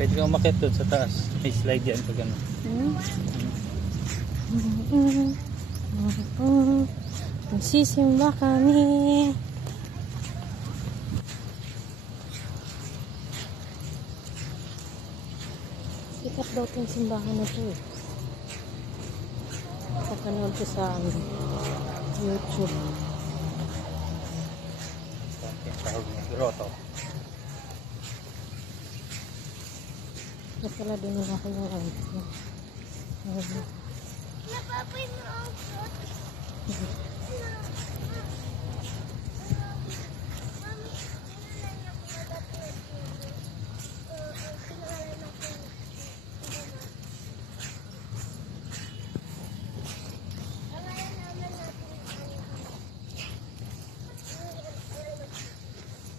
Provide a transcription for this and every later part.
Pwede kang umakyat doon sa taas. May slide yan pag ano. Magsisimba kami. Sikat daw itong simbahan na ito eh. Napanood ko sa YouTube. Yung tawag niya, grotto. Napala din nila ko yung ano. Napapay mo ako.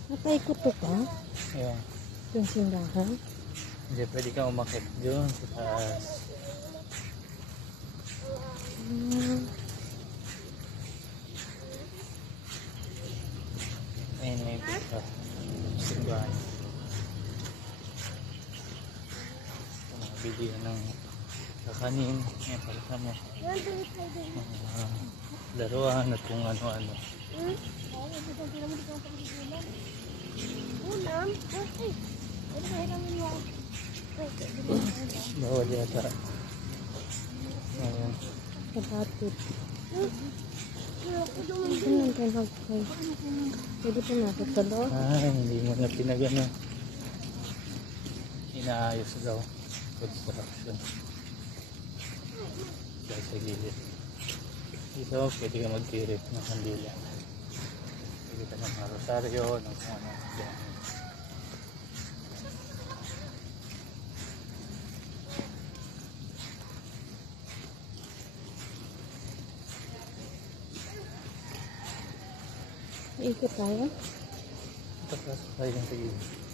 Napaikot ko pa Ayun. yung simbahan. Hindi, pwede kang umakyat doon sa taas. Ayun, may pita. Simbahan. Mga bilihan ng kakanin. Ayan, palita mo. Mga laruan at kung ano-ano. Bawal yata. Ayan. Kapatid. Ano ang pinagkay? Pwede po natin sa loob. Hindi mo na pinagano. Inaayos daw. Construction. Dahil sa gilid. Dito, pwede ka mag-tirip ng kandila. Pwede ka ng rosaryo, ng kung ano. Diyan. Ikot tayo. Tapos tayo ng sa gilid.